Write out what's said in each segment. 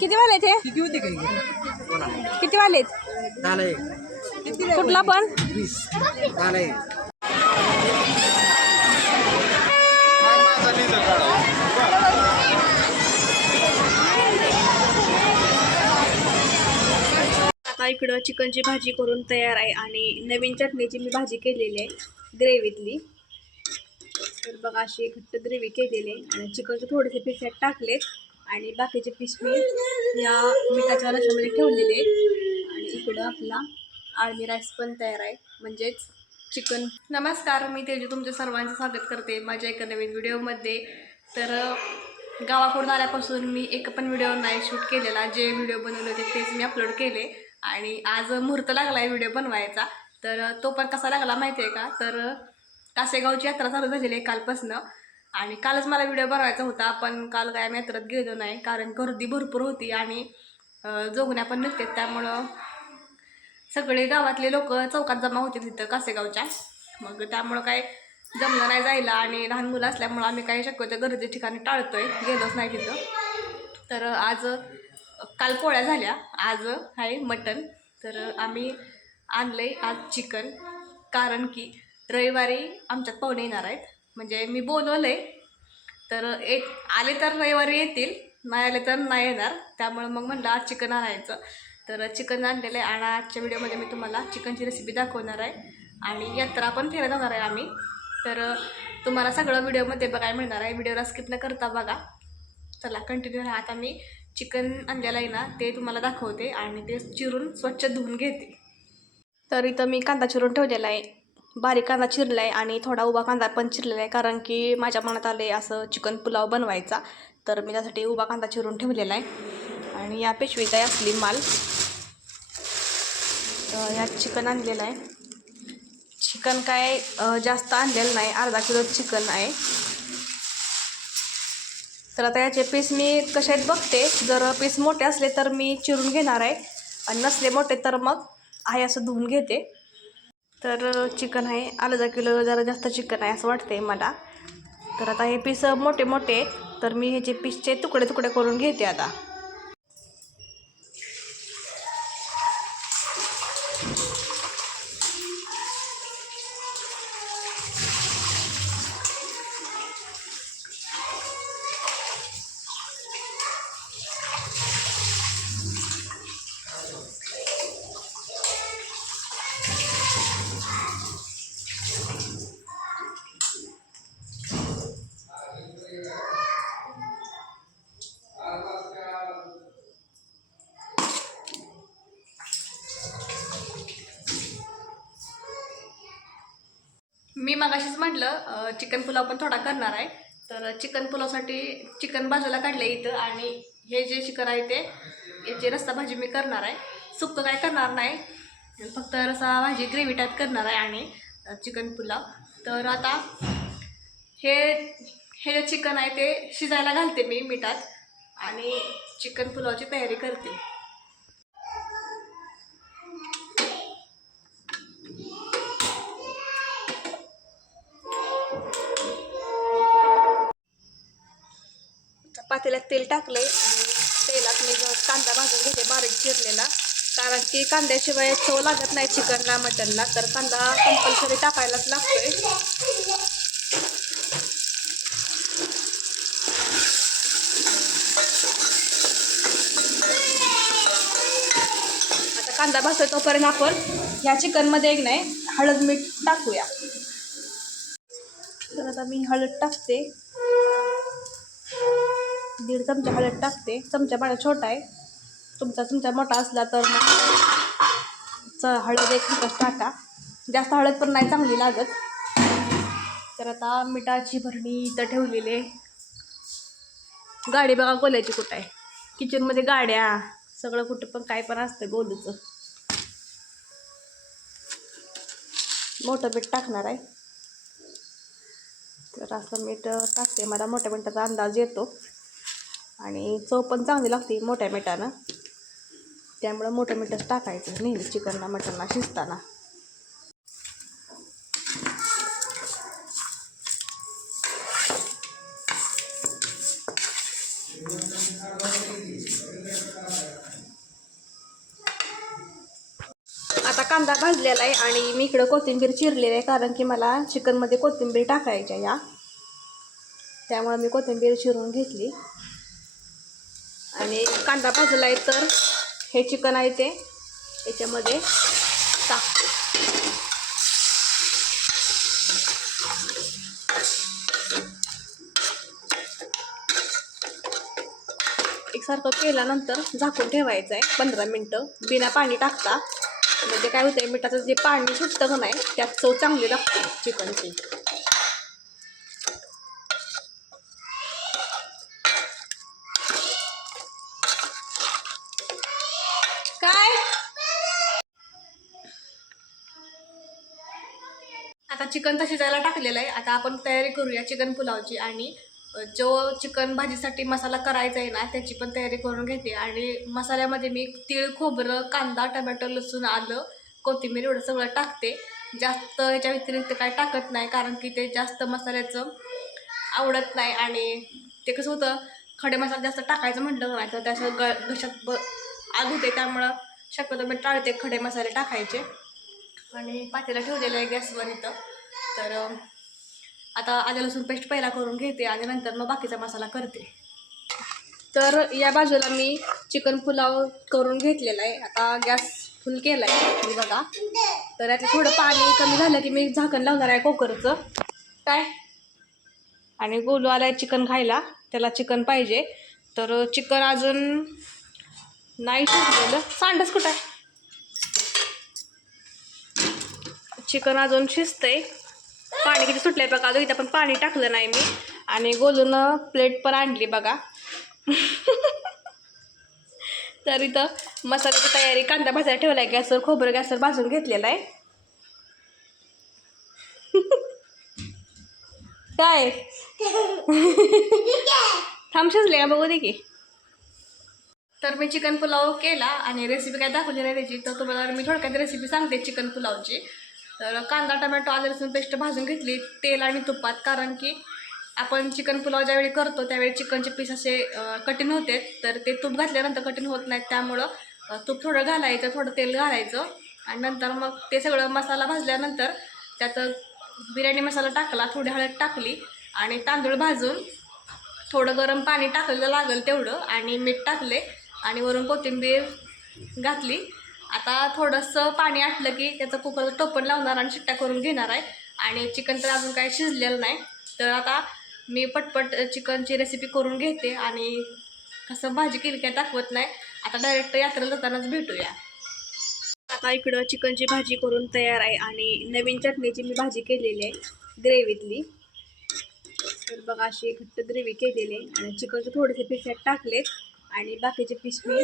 किती वाले ते किती होते काही? किती वालेत झालंय कुठला पण? आता इकडं चिकनची भाजी करून तयार आहे आणि नवीन चटणीची मी भाजी केलेली आहे ग्रेव्हीतली. तर बघा अशी घट्ट ग्रेव्ही केलेली आहे आणि चिकनचे थोडेसे पीस यात टाकलेत. आणि बाकीचे पीस मी या मिठाच्या रशामध्ये ठेवलेले आणि इकडं आपला आळमी राईस पण तयार आहे. म्हणजेच चिकन नमस्कार मी तेजू तुमच्या सर्वांचं स्वागत करते माझ्या एका नवीन व्हिडिओमध्ये. तर गावाकडून आल्यापासून मी एक पण व्हिडिओ नाही शूट केलेला. जे व्हिडिओ बनवले होते तेच मी अपलोड केले. आणि आज मुहूर्त लागला आहे व्हिडिओ बनवायचा. तर तो पण कसा लागला माहिती आहे का? तर कासेगावची यात्रा चालू झालेली आहे कालपासनं. आणि कालच मला व्हिडिओ बनवायचा होता पण काल काय मी यात्रेत गेलो नाही कारण गर्दी भरपूर होती आणि जोगण्या पण निघतात त्यामुळं सगळे गावातले लोक चौकात जमा होते तिथं कासेगावच्या. मग त्यामुळं काय जमलं नाही जायला आणि लहान मुलं असल्यामुळं आम्ही काही शक्यतो गर्दी ठिकाणी टाळतोय गेलोच नाही तिथं. तर आज काल पोळ्या झाल्या आज आहे मटण. तर आम्ही आणलंय आज चिकन कारण की रविवारी आमच्यात पाहुणे येणार आहेत. म्हणजे मी बोलवलं आहे तर एक आले तर रविवारी येतील नाही आले तर नाही येणार. त्यामुळे मग म्हणलं आज चिकन आणायचं. तर चिकन आणलेलं आहे आणि आजच्या व्हिडिओमध्ये मी तुम्हाला चिकनची रेसिपी दाखवणार आहे. आणि यात्रा पण फिरत जाणार आहे आम्ही. तर तुम्हाला सगळं व्हिडिओमध्ये बघायला मिळणार आहे. व्हिडिओला स्किप न करता बघा. चला कंटिन्यू राहा. आता मी चिकन आणलेलं आहे ना ते तुम्हाला दाखवते आणि ते चिरून स्वच्छ धुवून घेते. तर इथं मी कांदा चिरून ठेवलेला आहे. बारीक कांदा चिरला आहे आणि थोडा उभा कांदा पण चिरलेला आहे. कारण की माझ्या मनात आले असं चिकन पुलाव बनवायचा. तर मी त्यासाठी उभा कांदा चिरून ठेवलेला आहे. आणि या पिशवीत आहे असली माल. तर यात चिकन आणलेलं आहे. चिकन काय जास्त आणलेलं नाही. अर्धा किलो चिकन आहे. तर आता याचे पीस मी कसे आहेत बघते. जर पीस मोठे असले तर मी चिरून घेणार आहे. आणि नसले मोठे तर मग आहे असं धुवून घेते. तर चिकन आहे. अर्धा किलो जरा जास्त चिकन आहे असं वाटतंय मला. तर आता हे पीस मोठे मोठे आहेत. तर मी ह्याचे पीसचे तुकडे तुकडे करून घेते आता मी मगाशीच म्हटलं चिकन पुलाव पण थोडा करणार आहे. तर चिकन पुलावसाठी चिकन बाजूला काढलं इथं आणि हे जे चिकन आहे ते याची रस्सा भाजी मी करणार आहे. सुक्क काय करणार नाही. फक्त रसा भाजी ग्रेव्ही टाईप करणार आहे आणि चिकन पुलाव. तर आता हे हे जे चिकन आहे ते शिजायला घालते मी मिठात आणि चिकन पुलावची तयारी करते. पातेल्यात तेल टाकलं आणि तेलात मी कांदा भाजून घेते बारीक चिरलेला. कारण की कांद्याशिवाय चव लागत नाही चिकनला मटनला. तर कांदा कंपल्सरी टाकायलाच लागतोय. आता कांदा भाजतो तोपर्यंत आपण ह्या चिकनमध्ये एक नाही हळद मीठ टाकूया. तर आता मी हळद टाकते. दीड चमचा हळद टाकते. चमचा माझा छोटा आहे. तुमचा चमचा मोठा असला तर मग च हळद एक चमचा टाका. जास्त हळद पण नाही चांगली लागत. तर आता मिठाची भरणी इथं ठेवलेली आहे. गाडी बघा कोल्याची कुठं आहे. किचनमध्ये गाड्या सगळं कुठं पण काय पण असतं गोलूचं. मोठं मीठ टाकणार आहे. तर असं मीठ टाकते. मला मोठ्या मिठाचा अंदाज येतो. आणि चव पण चांगली लागते मोठ्या मिठानं. त्यामुळं मोठं मिठाच टाकायचं नेहमी चिकनला मटनला शिजताना. आता कांदा भाजलेला आहे आणि मी इकडं कोथिंबीर चिरलेली आहे कारण की मला चिकनमध्ये कोथिंबीर टाकायची या. त्यामुळं मी कोथिंबीर चिरून घेतली. आणि कांदा भाजला आहे तर हे चिकन आहे ते. याच्यामध्ये टाक एकसारखं केल्यानंतर झाकून ठेवायचं आहे. पंधरा मिनटं. बिना पाणी टाकता. म्हणजे काय होतंय मिठाचं जे पाणी सुटतं का नाही त्यात चव चांगली लागते चिकनची. चिकन तशी जायला टाकलेलं आहे. आता आपण तयारी करूया चिकन पुलावची आणि जो चिकन भाजीसाठी मसाला करायचा आहे ना त्याची पण तयारी करून घेते. आणि मसाल्यामध्ये मी तीळ खोबरं कांदा टमॅटो लसूण आलं कोथिंबीर एवढं सगळं टाकते. जास्त याच्या व्यतिरिक्त काय टाकत नाही कारण की ते जास्त मसाल्याचं आवडत नाही आणि ते कसं होतं खडे मसाला जास्त टाकायचं म्हटलं नाही तर त्याचं ग घशात ब आग होते. त्यामुळं शक्यतो मी टाळते खडे मसाले टाकायचे. आणि पातेला ठेवलेलं आहे गॅसवर इथं. तर आता आलं लसूण पेस्ट पहिला करून घेते आणि नंतर मग बाकीचा मसाला करते. तर या बाजूला मी चिकन पुलाव करून घेतलेला आहे. आता गॅस फुल केला आहे बघा. तर यातलं थोडं पाणी कमी झालं की मी झाकण लावणार आहे कोकरचं. काय? आणि गोलू आला आहे चिकन खायला. त्याला चिकन पाहिजे. तर चिकन अजून नाही शिजलेलं. सांडच कुठं आहे? चिकन अजून शिजतंय. पाणी किती सुटलंय बघा. अजून इथं पण पाणी टाकलं नाही मी. आणि गोलून प्लेट पण आणली बघा. तर इथं मसाल्याची तयारी कांदा भाजायला ठेवला आहे गॅसवर खोबरं गॅसवर भाजून घेतलेला आहे. काय? थांब शिजले का बघू दे की. तर मी चिकन पुलाव केला आणि रेसिपी काय दाखवली नाही त्याची. तर तुम्हाला मी थोडक्यात रेसिपी सांगते चिकन पुलावची. तर कांदा टमॅटो आलं लसूण पेस्ट भाजून घेतली. तेल आणि तुपात कारण की आपण चिकन पुलाव ज्यावेळी करतो त्यावेळी चिकनचे पीस असे कठीण होते. तर ते तूप घातल्यानंतर कठीण होत नाहीत त्यामुळं तूप थोडं घालायचं थोडं तेल घालायचं. आणि नंतर मग ते सगळं मसाला भाजल्यानंतर त्यात बिर्याणी मसाला टाकला थोडी हळद टाकली आणि तांदूळ भाजून थोडं गरम पाणी टाकलं लागेल तेवढं आणि मीठ टाकले आणि वरून कोथिंबीर घातली. आता थोडंसं पाणी आटलं की त्याचं कुकरचं टोपण लावणार आणि शिट्ट्या करून घेणार आहे. आणि चिकन तर अजून काही शिजलेलं नाही. तर आता मी पटपट चिकनची रेसिपी करून घेते आणि कसं भाजी केली काय दाखवत नाही. आता डायरेक्ट यात्रेला जातानाच भेटूया. आता इकडं चिकनची भाजी करून तयार आहे आणि नवीन चटणीची मी भाजी केलेली आहे ग्रेव्हीतली. तर बघा अशी घट्ट ग्रेव्ही केलेली आहे आणि चिकनचे थोडेसे पीस टाकलेत. आणि बाकीचे पीस मी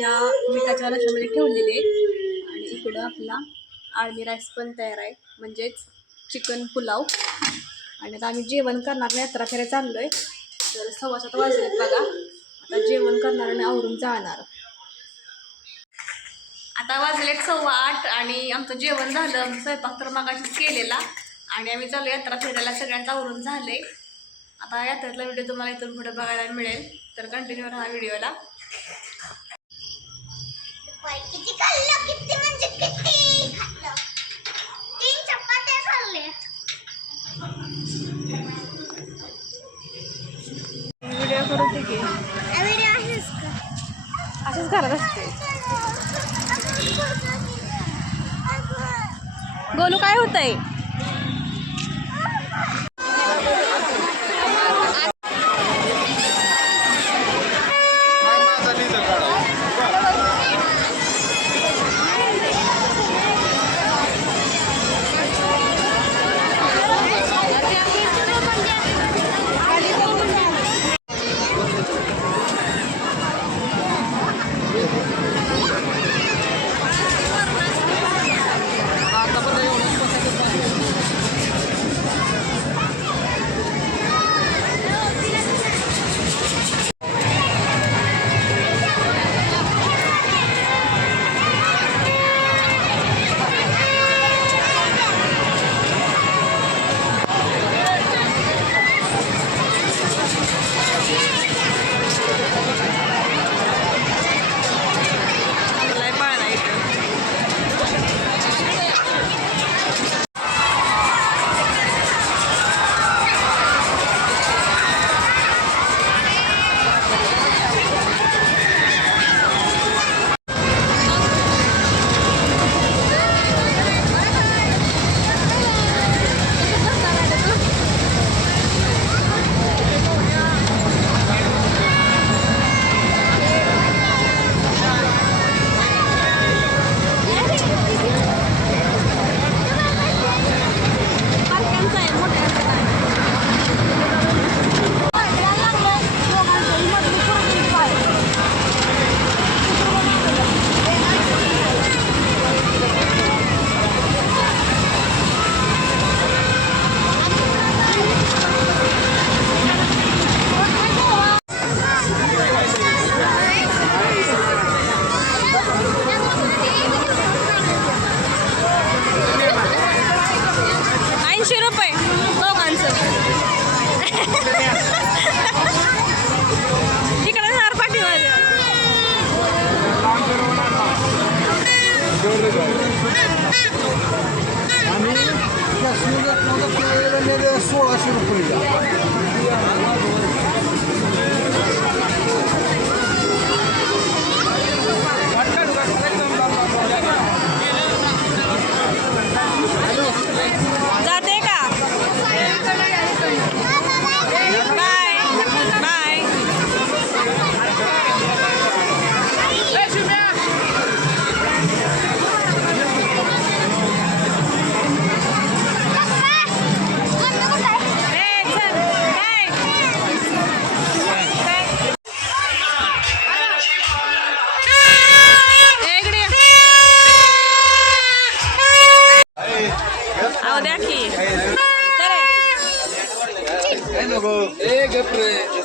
या मिठाच्या रशामध्ये ठेवलेले आहेत. आणि इकडं आपला आळमी राईस पण तयार आहे. म्हणजेच चिकन पुलाव. आणि आता आम्ही जेवण करणार यात्रा फेऱ्या चाललो आहे तर सव्वा सात वाजलेत बघा. आता जेवण करणार आणि आवरून जाणार. आता वाजलेत सव्वा आठ आणि आमचं जेवण झालं. स्वयंपाक तर मगाशीच केलेला. आणि आम्ही चालू यात्रा फिरायला सगळ्यांचं आवरून झाले आता यात्रेतला व्हिडिओ तुम्हाला इथून पुढे बघायला मिळेल. तर कंटिन्यू राहा व्हिडिओला किती खाल्लं? किती म्हणजे किती खाल्लं? तीन चपात्या खाल्ले व्हिडिओ करू दे की. व्हिडिओ आहेस का? असंच करत असते. गोलू काय होतंय? সোলাশির উপরে যায়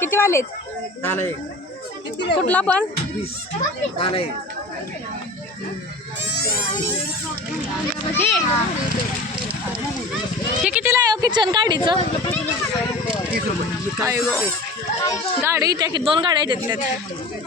किती वालेत कुठला पण? हे कितीला आहे हो किचन गाडीचं? गाडी त्या दोन गाड्या आहेत त्यात